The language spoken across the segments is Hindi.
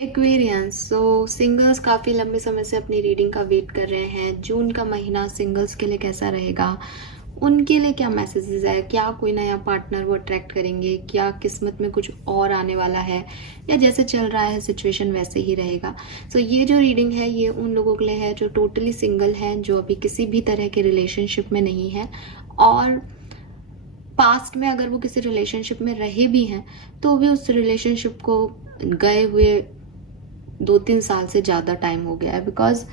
एक्वेरियंस सिंगल्स काफ़ी लंबे समय से अपनी रीडिंग का वेट कर रहे हैं। जून का महीना सिंगल्स के लिए कैसा रहेगा, उनके लिए क्या मैसेजेस है, क्या कोई नया पार्टनर वो अट्रैक्ट करेंगे, क्या किस्मत में कुछ और आने वाला है, या जैसे चल रहा है सिचुएशन वैसे ही रहेगा। ये जो रीडिंग है ये उन लोगों के लिए है जो टोटली सिंगल हैं, जो अभी किसी भी तरह के रिलेशनशिप में नहीं है, और पास्ट में अगर वो किसी रिलेशनशिप में रहे भी हैं तो भी उस रिलेशनशिप को गए हुए 2-3 साल से ज़्यादा टाइम हो गया है। बिकॉज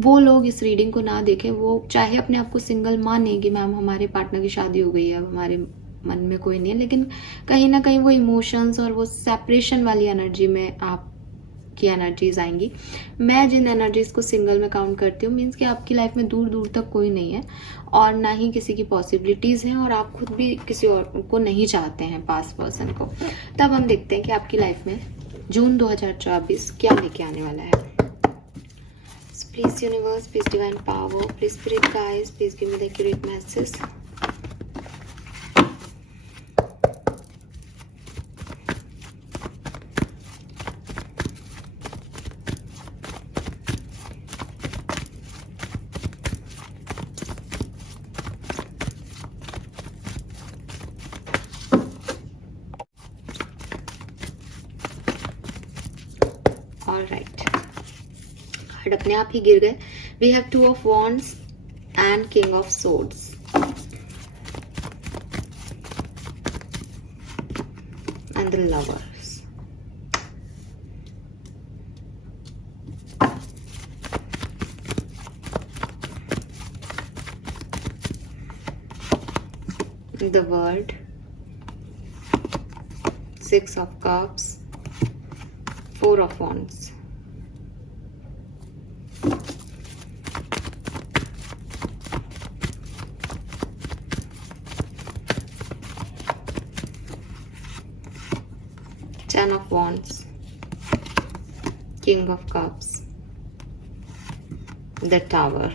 वो लोग इस रीडिंग को ना देखें, वो चाहे अपने आप को सिंगल माने कि मैम हमारे पार्टनर की शादी हो गई है, अब हमारे मन में कोई नहीं है, लेकिन कहीं ना कहीं वो इमोशंस और वो सेपरेशन वाली एनर्जी में आपकी एनर्जीज आएंगी। मैं जिन एनर्जीज को सिंगल में काउंट करती हूँ, मीन्स कि आपकी लाइफ में दूर दूर तक कोई नहीं है और ना ही किसी की पॉसिबिलिटीज़ हैं, और आप खुद भी किसी और को नहीं चाहते हैं पास पर्सन को। तब हम देखते हैं कि आपकी लाइफ में जून 2024 क्या लेके आने वाला है। Please universe, please divine power, please spirit guides, please give me the accurate message. Alright, card अपने आप ही गिर गए। We have 2 of wands and king of swords. And the lovers. The world, 6 of cups, 4 of wands. Ten of wands, king of cups, the tower.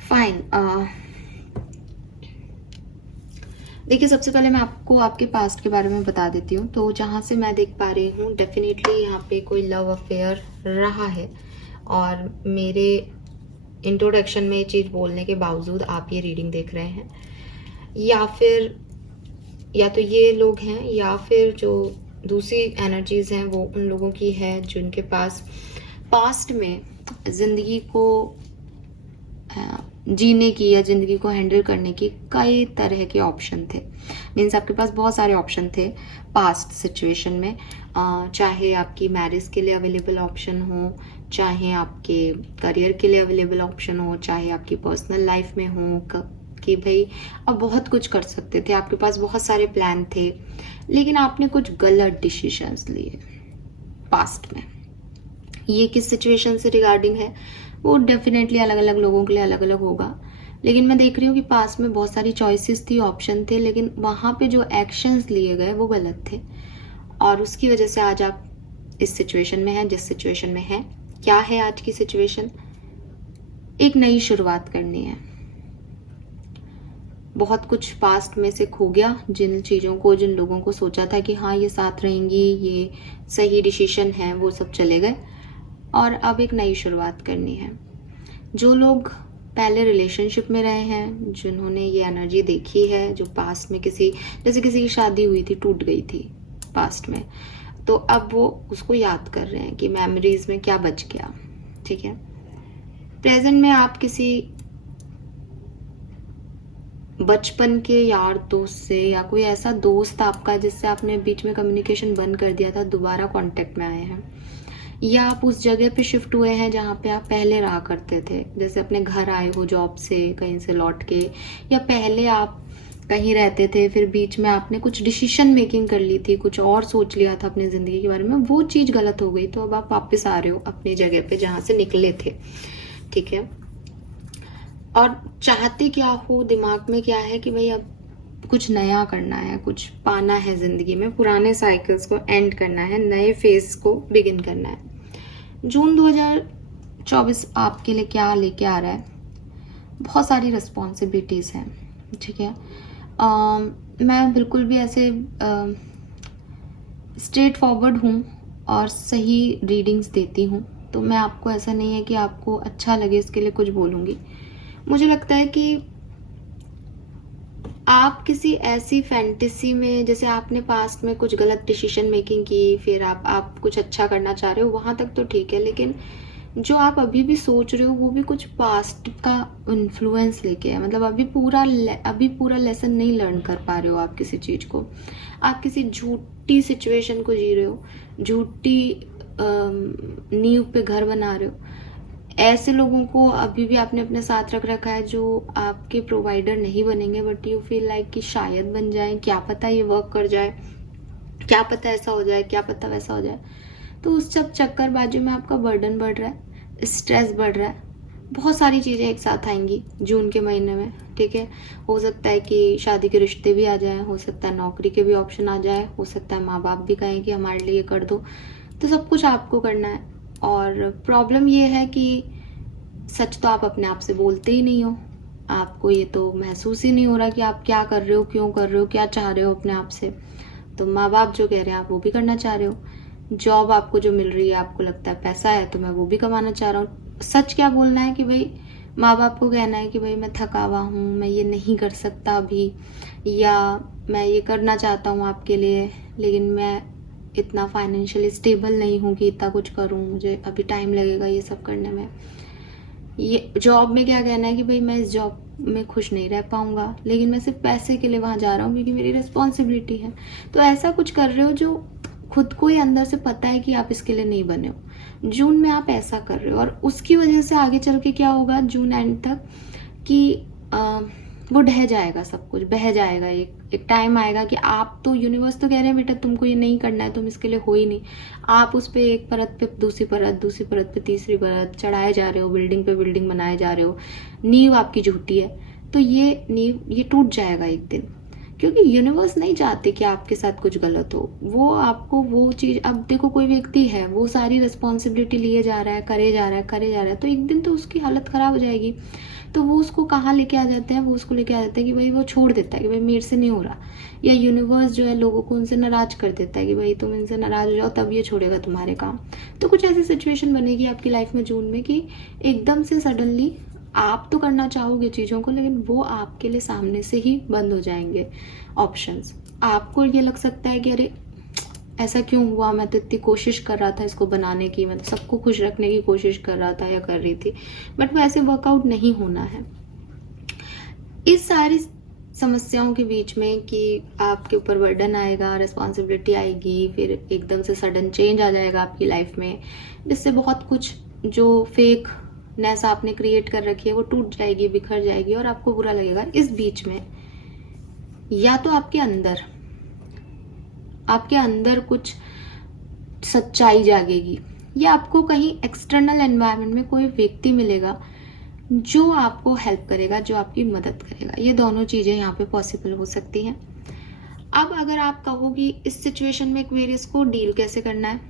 Fine. देखिए, सबसे पहले मैं आपको आपके पास्ट के बारे में बता देती हूँ। तो जहाँ से मैं देख पा रही हूँ, डेफिनेटली यहाँ पे कोई लव अफेयर रहा है, और मेरे इंट्रोडक्शन में ये चीज़ बोलने के बावजूद आप ये रीडिंग देख रहे हैं, या फिर या तो ये लोग हैं, या फिर जो दूसरी एनर्जीज हैं वो उन लोगों की है जिनके पास पास्ट में ज़िंदगी को जीने की या ज़िंदगी को हैंडल करने की कई तरह के ऑप्शन थे। मीन्स आपके पास बहुत सारे ऑप्शन थे पास्ट सिचुएशन में। चाहे आपकी मैरिज के लिए अवेलेबल ऑप्शन हो, चाहे आपके करियर के लिए अवेलेबल ऑप्शन हो, चाहे आपकी पर्सनल लाइफ में हो कि भाई अब बहुत कुछ कर सकते थे, आपके पास बहुत सारे प्लान थे, लेकिन आपने कुछ गलत डिसीजंस लिए पास्ट में। ये किस सिचुएशन से रिगार्डिंग है वो डेफिनेटली अलग अलग लोगों के लिए अलग अलग होगा, लेकिन मैं देख रही हूँ कि पास में बहुत सारी चॉइसेस थी, ऑप्शन थे, लेकिन वहाँ पे जो एक्शंस लिए गए वो गलत थे, और उसकी वजह से आज आप इस सिचुएशन में हैं जिस सिचुएशन में हैं। क्या है आज की सिचुएशन? एक नई शुरुआत करनी है। बहुत कुछ पास्ट में से खो गया, जिन चीज़ों को, जिन लोगों को सोचा था कि हाँ ये साथ रहेंगी, ये सही डिसीजन है, वो सब चले गए, और अब एक नई शुरुआत करनी है। जो लोग पहले रिलेशनशिप में रहे हैं, जिन्होंने ये एनर्जी देखी है, जो पास्ट में जैसे किसी की शादी हुई थी, टूट गई थी पास्ट में, तो अब वो उसको याद कर रहे हैं कि मेमोरीज में क्या बच गया। ठीक है, प्रेजेंट में आप किसी बचपन के यार दोस्त से, या कोई ऐसा दोस्त आपका जिससे आपने बीच में कम्युनिकेशन बंद कर दिया था, दोबारा कांटेक्ट में आए हैं, या आप उस जगह पे शिफ्ट हुए हैं जहाँ पे आप पहले रहा करते थे, जैसे अपने घर आए हो जॉब से, कहीं से लौट के, या पहले आप कहीं रहते थे, फिर बीच में आपने कुछ डिसीजन मेकिंग कर ली थी, कुछ और सोच लिया था अपनी ज़िंदगी के बारे में, वो चीज़ गलत हो गई, तो अब आप वापस आ रहे हो अपनी जगह पे जहाँ से निकले थे। ठीक है, और चाहते क्या हो, दिमाग में क्या है कि भाई अब कुछ नया करना है, कुछ पाना है ज़िंदगी में, पुराने साइकिल्स को एंड करना है, नए फेज़ को बिगिन करना है। जून 2024 आपके लिए क्या लेके आ रहा है? बहुत सारी रिस्पॉन्सिबिलिटीज़ हैं, ठीक है। मैं बिल्कुल भी ऐसे स्ट्रेट फॉरवर्ड हूँ और सही रीडिंग्स देती हूँ, तो मैं आपको ऐसा नहीं है कि आपको अच्छा लगे इसके लिए कुछ बोलूँगी। मुझे लगता है कि आप किसी ऐसी फैंटेसी में, जैसे आपने पास्ट में कुछ गलत डिसीजन मेकिंग की, फिर आप कुछ अच्छा करना चाह रहे हो, वहाँ तक तो ठीक है, लेकिन जो आप अभी भी सोच रहे हो वो भी कुछ पास्ट का इन्फ्लुएंस लेके है। मतलब अभी पूरा लेसन नहीं लर्न कर पा रहे हो आप किसी चीज़ को। आप किसी झूठी सिचुएशन को जी रहे हो, झूठी नींव पे घर बना रहे हो। ऐसे लोगों को अभी भी आपने अपने साथ रख रखा है जो आपके प्रोवाइडर नहीं बनेंगे, बट यू फील लाइक कि शायद बन जाए, क्या पता ये वर्क कर जाए, क्या पता ऐसा हो जाए, क्या पता वैसा हो जाए। तो उस सब चक्करबाजी में आपका बर्डन बढ़ रहा है, स्ट्रेस बढ़ रहा है, बहुत सारी चीज़ें एक साथ आएंगी जून के महीने में, ठीक है। हो सकता है कि शादी के रिश्ते भी आ जाएं, हो सकता है नौकरी के भी ऑप्शन आ जाए, हो सकता है माँ बाप भी कहें कि हमारे लिए कर दो। तो सब कुछ आपको करना है। और प्रॉब्लम ये है कि सच तो आप अपने आप से बोलते ही नहीं हो। आपको ये तो महसूस ही नहीं हो रहा कि आप क्या कर रहे हो, क्यों कर रहे हो, क्या चाह रहे हो अपने आप से। तो माँ बाप जो कह रहे हैं आप वो भी करना चाह रहे हो। जॉब आपको जो मिल रही है, आपको लगता है पैसा है तो मैं वो भी कमाना चाह रहा हूँ। सच क्या बोलना है कि भाई माँ बाप को कहना है कि भाई मैं थका हुआ हूँ, मैं ये नहीं कर सकता अभी, या मैं ये करना चाहता हूँ आपके लिए, लेकिन मैं इतना फाइनेंशियली स्टेबल नहीं हूँ कि इतना कुछ करूँ, मुझे अभी टाइम लगेगा ये सब करने में। ये जॉब में क्या कहना है कि भाई मैं इस जॉब में खुश नहीं रह पाऊंगा, लेकिन मैं सिर्फ पैसे के लिए वहां जा रहा हूँ क्योंकि मेरी रिस्पॉन्सिबिलिटी है। तो ऐसा कुछ कर रहे हो जो खुद को ही अंदर से पता है कि आप इसके लिए नहीं बने हो। जून में आप ऐसा कर रहे हो और उसकी वजह से आगे चल के क्या होगा जून एंड तक कि वो ढह जाएगा, सब कुछ बह जाएगा। एक टाइम आएगा कि आप तो, यूनिवर्स तो कह रहे हैं बेटा तुमको ये नहीं करना है, तुम इसके लिए हो ही नहीं। आप उस पे एक परत पे दूसरी परत, दूसरी परत पे तीसरी परत चढ़ाए जा रहे हो, बिल्डिंग पे बिल्डिंग बनाए जा रहे हो। नींव आपकी झूठी है, तो ये नींव ये टूट जाएगा एक दिन, क्योंकि यूनिवर्स नहीं चाहते कि आपके साथ कुछ गलत हो। वो आपको वो चीज, अब देखो कोई व्यक्ति है वो सारी रिस्पॉन्सिबिलिटी लिए जा रहा है, करे जा रहा है, करे जा रहा है, तो एक दिन तो उसकी हालत खराब हो जाएगी। तो वो उसको कहाँ लेके आ जाते हैं, वो उसको लेके आ जाते हैं कि भाई वो छोड़ देता है कि भाई मेरे से नहीं हो रहा, या यूनिवर्स जो है लोगों को उनसे नाराज कर देता है कि भाई तुम इनसे नाराज हो जाओ तब ये छोड़ेगा तुम्हारे काम। तो कुछ ऐसी सिचुएशन बनेगी आपकी लाइफ में जून में कि एकदम से सडनली आप तो करना चाहोगे चीज़ों को, लेकिन वो आपके लिए सामने से ही बंद हो जाएंगे ऑप्शंस। आपको ये लग सकता है कि अरे ऐसा क्यों हुआ, मैं तो इतनी कोशिश कर रहा था इसको बनाने की, मैं तो सबको खुश रखने की कोशिश कर रहा था या कर रही थी, बट वो ऐसे वर्कआउट नहीं होना है। इस सारी समस्याओं के बीच में कि आपके ऊपर बर्डन आएगा, रिस्पॉन्सिबिलिटी आएगी, फिर एकदम से सडन चेंज आ जाएगा आपकी लाइफ में, जिससे बहुत कुछ जो फेक नेस आपने क्रिएट कर रखी है वो टूट जाएगी, बिखर जाएगी और आपको बुरा लगेगा। इस बीच में या तो आपके अंदर कुछ सच्चाई जागेगी, या आपको कहीं एक्सटर्नल एनवायरनमेंट में कोई व्यक्ति मिलेगा जो आपको हेल्प करेगा, जो आपकी मदद करेगा। ये दोनों चीज़ें यहाँ पे पॉसिबल हो सकती हैं। अब अगर आप कहोगी इस सिचुएशन में एक्वेरियस को डील कैसे करना है,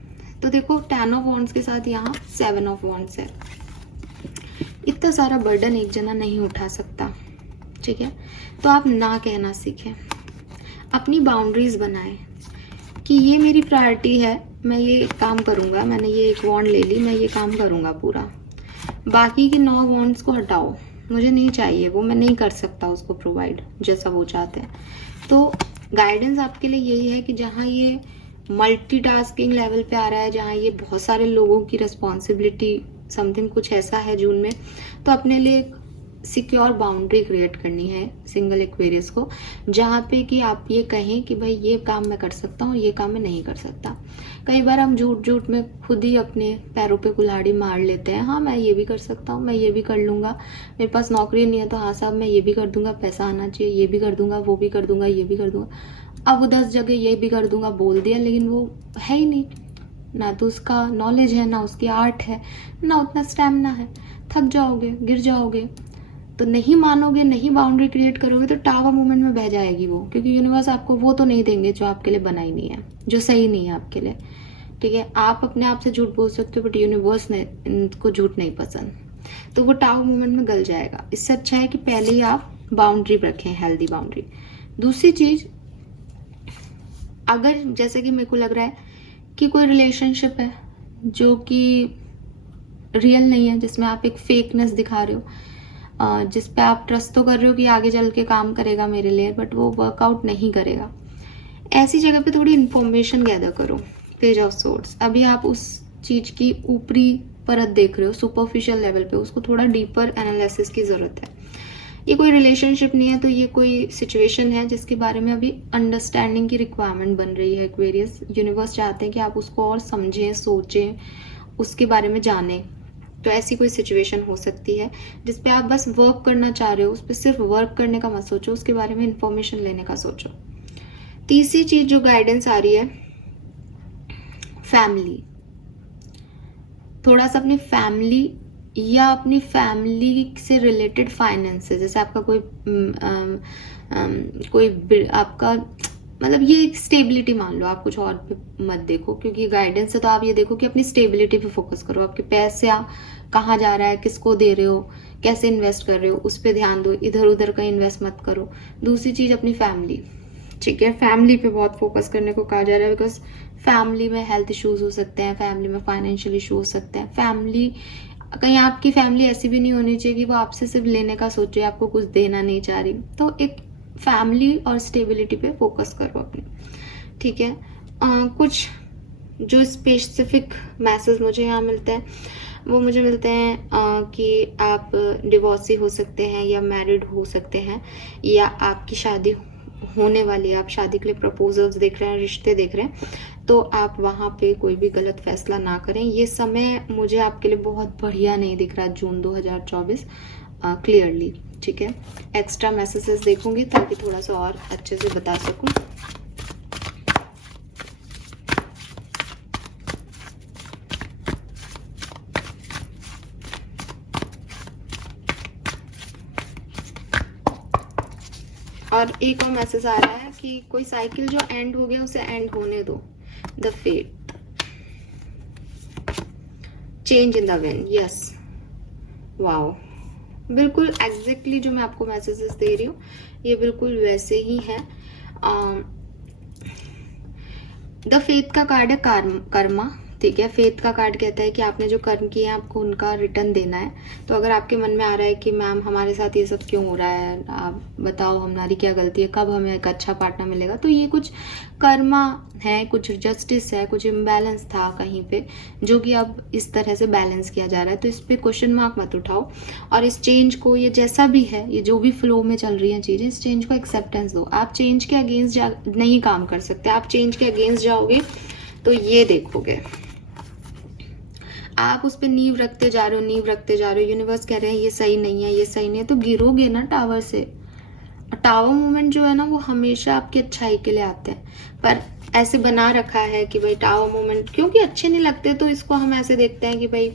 तो देखो 10 ऑफ वॉन्ड्स के साथ यहाँ 7 ऑफ वॉन्ड्स है। इतना सारा बर्डन एक जना नहीं उठा सकता, ठीक है। तो आप ना कहना सीखें, अपनी बाउंड्रीज बनाएं कि ये मेरी प्रायोरिटी है, मैं ये काम करूँगा, मैंने ये एक वॉन्ड ले ली, मैं ये काम करूँगा पूरा। बाकी के 9 वॉन्ड्स को हटाओ, मुझे नहीं चाहिए वो, मैं नहीं कर सकता उसको प्रोवाइड जैसा वो चाहते हैं। तो गाइडेंस आपके लिए यही है कि जहाँ ये मल्टीटास्किंग लेवल पे आ रहा है, जहाँ ये बहुत सारे लोगों की रिस्पॉन्सिबिलिटी समथिंग कुछ ऐसा है जून में, तो अपने लिए एक सिक्योर बाउंड्री क्रिएट करनी है सिंगल एक्वेरियस को, जहाँ पे कि आप ये कहें कि भाई ये काम मैं कर सकता हूँ, ये काम मैं नहीं कर सकता। कई बार हम झूठ में खुद ही अपने पैरों पे कुल्हाड़ी मार लेते हैं। हाँ मैं ये भी कर सकता हूँ, मैं ये भी कर लूँगा, मेरे पास नौकरी नहीं है तो हाँ साहब मैं ये भी कर दूंगा, पैसा आना चाहिए, ये भी कर दूंगा, वो भी कर दूंगा, ये भी कर दूंगा। अब वो 10 जगह ये भी कर दूंगा बोल दिया, लेकिन वो है ही नहीं, ना तो उसका नॉलेज है, ना उसकी आर्ट है, ना उतना स्टैमिना है। थक जाओगे, गिर जाओगे, तो नहीं मानोगे, नहीं बाउंड्री क्रिएट करोगे तो टावर मूवमेंट में बह जाएगी वो, क्योंकि यूनिवर्स आपको वो तो नहीं देंगे जो आपके लिए बना ही नहीं है, जो सही नहीं है आपके लिए। ठीक है, आप अपने आप से झूठ बोल सकते हो, बट यूनिवर्स ने इनको झूठ नहीं पसंद, तो वो टावर मूवमेंट में गल जाएगा। इससे अच्छा है कि पहले ही आप बाउंड्री रखें, हेल्दी बाउंड्री। दूसरी चीज, अगर जैसे कि मेरे को लग रहा है कि कोई रिलेशनशिप है जो कि रियल नहीं है, जिसमें आप एक फेकनेस दिखा रहे हो, जिस पे आप ट्रस्ट तो कर रहे हो कि आगे चल के काम करेगा मेरे लिए, बट वो वर्कआउट नहीं करेगा, ऐसी जगह पे थोड़ी इन्फॉर्मेशन गैदर करो। पेज ऑफ सोर्ड्स, अभी आप उस चीज की ऊपरी परत देख रहे हो, सुपरफिशियल लेवल पे, उसको थोड़ा डीपर एनालिसिस की जरूरत है। ये कोई रिलेशनशिप नहीं है, तो ये कोई सिचुएशन है जिसके बारे में अभी अंडरस्टैंडिंग की रिक्वायरमेंट बन रही है एक्वेरियस। यूनिवर्स चाहते हैं कि आप उसको और समझें, सोचें, उसके बारे में जानें। तो ऐसी कोई सिचुएशन हो सकती है जिसपे आप बस वर्क करना चाह रहे हो, उस पर सिर्फ वर्क करने का मत सोचो, उसके बारे में इंफॉर्मेशन लेने का सोचो। तीसरी चीज जो गाइडेंस आ रही है, फैमिली। थोड़ा सा अपनी फैमिली या अपनी फैमिली से रिलेटेड फाइनेंसेस, जैसे आपका कोई आपका मतलब ये एक स्टेबिलिटी मान लो, आप कुछ और पे मत देखो, क्योंकि गाइडेंस है तो आप ये देखो कि अपनी स्टेबिलिटी पे फोकस करो। आपके पैसे कहाँ जा रहा है, किसको दे रहे हो, कैसे इन्वेस्ट कर रहे हो, उस पर ध्यान दो, इधर उधर का इन्वेस्ट मत करो। दूसरी चीज अपनी फैमिली, ठीक है, फैमिली पे बहुत फोकस करने को कहा जा रहा है, बिकॉज फैमिली में हेल्थ इश्यूज हो सकते हैं, फैमिली में फाइनेंशियल इशू हो सकते हैं। फैमिली, कहीं आपकी फैमिली ऐसी भी नहीं होनी चाहिए कि वो आपसे सिर्फ लेने का सोचे, आपको कुछ देना नहीं चाह रही। तो एक फैमिली और स्टेबिलिटी पे फोकस करो अपने, ठीक है। कुछ जो स्पेसिफिक मैसेज मुझे यहाँ मिलते हैं, वो मुझे मिलते हैं कि आप डिवोर्सी हो सकते हैं या मैरिड हो सकते हैं, या आपकी शादी होने वाली है, आप शादी के लिए प्रपोजल्स देख रहे हैं, रिश्ते देख रहे हैं, तो आप वहाँ पे कोई भी गलत फैसला ना करें। ये समय मुझे आपके लिए बहुत बढ़िया नहीं दिख रहा, जून 2024 क्लियरली, ठीक है। एक्स्ट्रा मैसेजेस देखूंगी ताकि थोड़ा सा और अच्छे से बता सकूं। और एक और मैसेज आ रहा है कि कोई साइकिल जो एंड हो गया उसे एंड होने दो। The fate, change in the wind, yes, wow, बिल्कुल एग्जैक्टली जो मैं आपको मैसेजेस दे रही हूँ ये बिल्कुल वैसे ही है। द फेथ का कार्ड है कर्मा, ठीक है। फेथ का कार्ड कहता है कि आपने जो कर्म किए हैं आपको उनका रिटर्न देना है। तो अगर आपके मन में आ रहा है कि मैम हमारे साथ ये सब क्यों हो रहा है, आप बताओ हमारी क्या गलती है, कब हमें एक अच्छा पार्टनर मिलेगा, तो ये कुछ कर्मा है, कुछ जस्टिस है, कुछ इम्बैलेंस था कहीं पे, जो कि अब इस तरह से बैलेंस किया जा रहा है। तो इस पर क्वेश्चन मार्क मत उठाओ, और इस चेंज को, ये जैसा भी है, ये जो भी फ्लो में चल रही है चीजें, इस चेंज को एक्सेप्टेंस दो। आप चेंज के अगेंस्ट नहीं काम कर सकते, आप चेंज के अगेंस्ट जाओगे तो ये देखोगे आप उस पर नींव रखते जा रहे हो, यूनिवर्स कह रहे हैं ये सही नहीं है, ये सही नहीं है, तो गिरोगे ना टावर से। टावर मूवमेंट जो है ना वो हमेशा आपकी अच्छाई के लिए आते हैं, पर ऐसे बना रखा है कि भाई टावर मूवमेंट क्योंकि अच्छे नहीं लगते तो इसको हम ऐसे देखते हैं कि भाई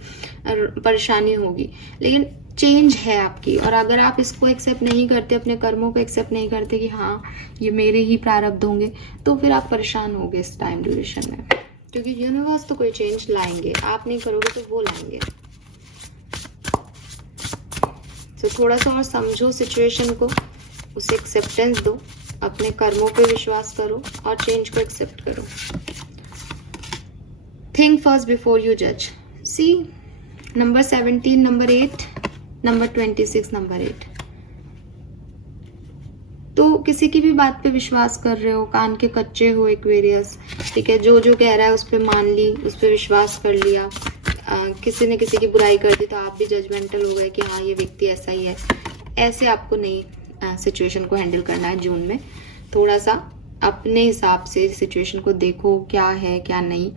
परेशानी होगी, लेकिन चेंज है आपकी। और अगर आप इसको एक्सेप्ट नहीं करते, अपने कर्मों को एक्सेप्ट नहीं करते कि हाँ ये मेरे ही प्रारब्ध होंगे, तो फिर आप परेशान होगे इस टाइम ड्यूरेशन में, क्योंकि यूनिवर्स तो कोई चेंज लाएंगे, आप नहीं करोगे तो वो लाएंगे। तो थोड़ा सा और समझो सिचुएशन को, उसे एक्सेप्टेंस दो, अपने कर्मों पे विश्वास करो और चेंज को एक्सेप्ट करो। थिंक फर्स्ट बिफोर यू जज। See number 17, number 8, number 26, number 8। तो किसी की भी बात पे विश्वास कर रहे हो, कान के कच्चे हो एक्वेरियस, ठीक है, जो जो कह रहा है उस पर मान ली, उस पर विश्वास कर लिया। किसी ने किसी की बुराई कर दी तो आप भी जजमेंटल हो गए कि हाँ ये व्यक्ति ऐसा ही है। ऐसे आपको नहीं सिचुएशन को हैंडल करना है जून में। थोड़ा सा अपने हिसाब से सिचुएशन को देखो, क्या है क्या नहीं।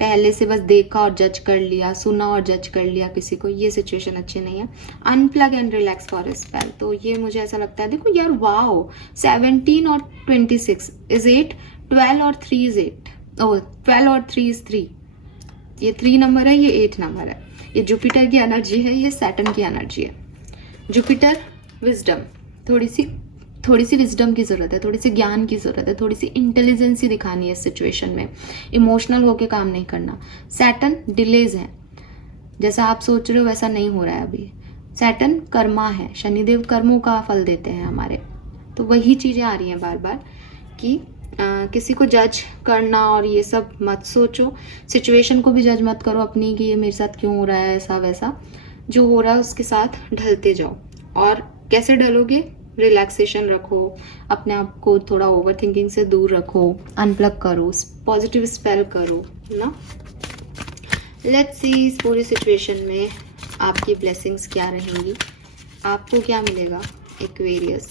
पहले से बस देखा और जज कर लिया, सुना और जज कर लिया किसी को, ये सिचुएशन अच्छी नहीं है। Unplug and relax for a spell. तो ये मुझे ऐसा लगता है, देखो यार वाओ, 17 और 26 इज 8, 12 और 3 इज 8, 12 और 3 इज 3। ये 3 नंबर है, ये 8 नंबर है। ये जुपिटर की एनर्जी है, ये सैटर्न की एनर्जी है। जुपिटर विजडम, थोड़ी सी विजडम की ज़रूरत है, थोड़ी सी ज्ञान की ज़रूरत है, थोड़ी सी इंटेलिजेंसी दिखानी है इस सिचुएशन में। इमोशनल होके काम नहीं करना। सैटर्न डिलेज है, जैसा आप सोच रहे हो वैसा नहीं हो रहा है अभी। सैटर्न कर्मा है, शनिदेव कर्मों का फल देते हैं हमारे। तो वही चीज़ें आ रही हैं बार बार कि किसी को जज करना और ये सब मत सोचो। सिचुएशन को भी जज मत करो अपनी कि ये मेरे साथ क्यों हो रहा है ऐसा वैसा। जो हो रहा है उसके साथ ढलते जाओ। और कैसे ढलोगे? रिलैक्सेशन रखो, अपने आप को थोड़ा ओवर थिंकिंग से दूर रखो, अनप्लग करो, पॉजिटिव स्पेल करो ना। लेट्स सी इस पूरी सिचुएशन में आपकी ब्लेसिंग्स क्या रहेंगी, आपको क्या मिलेगा। Aquarius,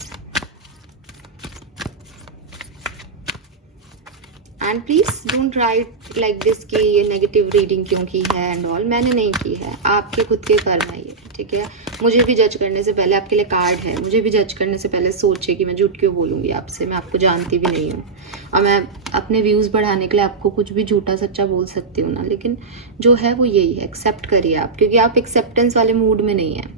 and please don't write like this कि ये नेगेटिव रीडिंग क्यों की है एंड ऑल। मैंने नहीं की है, आपके खुद के कर्म है ये, ठीक है। मुझे भी जज करने से पहले, आपके लिए कार्ड है, मुझे भी जज करने से पहले सोचे कि मैं झूठ क्यों बोलूँगी आपसे, मैं आपको जानती भी नहीं हूँ और मैं अपने व्यूज़ बढ़ाने के लिए आपको कुछ भी झूठा सच्चा बोल सकती हूँ ना। लेकिन जो है वो यही है, एक्सेप्ट करिए आप, क्योंकि आप एक्सेप्टेंस वाले मूड में नहीं है।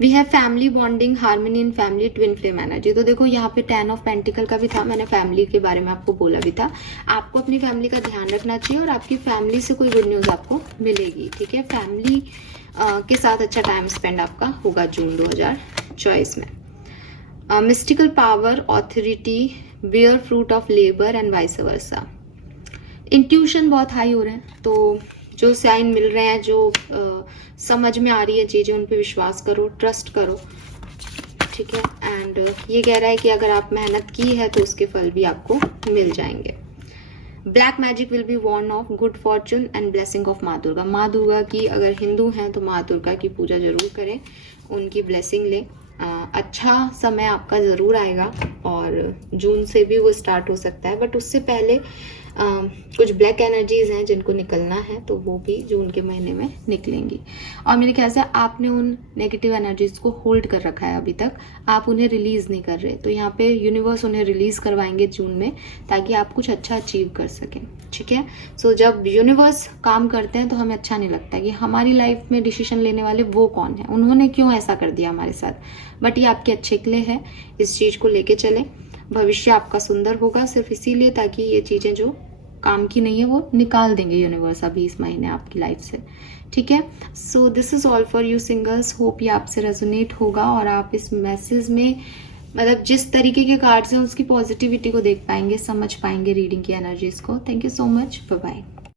We have family bonding, harmony in family, twin flame energy. तो देखो यहाँ पे 10 ऑफ पेंटिकल का भी था, मैंने फैमिली के बारे में आपको बोला भी था। आपको अपनी फैमिली का ध्यान रखना चाहिए और आपकी फैमिली से कोई गुड न्यूज़ आपको मिलेगी, ठीक है। फैमिली के साथ अच्छा टाइम स्पेंड आपका होगा जून 2024 में। Mystical power, authority, bear fruit of labour and vice versa. Intuition बहुत हाई हो रहे हैं, तो जो साइन मिल रहे हैं, जो समझ में आ रही है चीज़ें, उन पे विश्वास करो, ट्रस्ट करो, ठीक है। एंड ये कह रहा है कि अगर आप मेहनत की है तो उसके फल भी आपको मिल जाएंगे। Black magic will be Warne of good Fortune and blessing of माँ दुर्गा। माँ दुर्गा की, अगर हिंदू हैं तो माँ दुर्गा की पूजा जरूर करें, उनकी ब्लेसिंग लें। अच्छा समय आपका ज़रूर आएगा और जून से भी वो स्टार्ट हो सकता है, बट उससे पहले कुछ ब्लैक एनर्जीज हैं जिनको निकलना है, तो वो भी जून के महीने में निकलेंगी। और मेरे ख्याल से आपने उन नेगेटिव एनर्जीज को होल्ड कर रखा है अभी तक, आप उन्हें रिलीज नहीं कर रहे। तो यहाँ पे यूनिवर्स उन्हें रिलीज करवाएंगे जून में, ताकि आप कुछ अच्छा अचीव कर सकें, ठीक है। सो जब यूनिवर्स काम करते हैं तो हमें अच्छा नहीं लगता कि हमारी लाइफ में डिसीजन लेने वाले वो कौन है, उन्होंने क्यों ऐसा कर दिया हमारे साथ। बट ये आपके अच्छे के लिए है, इस चीज़ को लेके चलें। भविष्य आपका सुंदर होगा सिर्फ इसीलिए ताकि ये चीज़ें जो काम की नहीं है वो निकाल देंगे यूनिवर्स अभी इस महीने आपकी लाइफ से, ठीक है। So this is all for you singles. Hope ये आपसे रेजोनेट होगा और आप इस मैसेज में मतलब जिस तरीके के कार्ड्स हैं उसकी पॉजिटिविटी को देख पाएंगे, समझ पाएंगे रीडिंग की एनर्जीज को। Thank you so much, bye bye.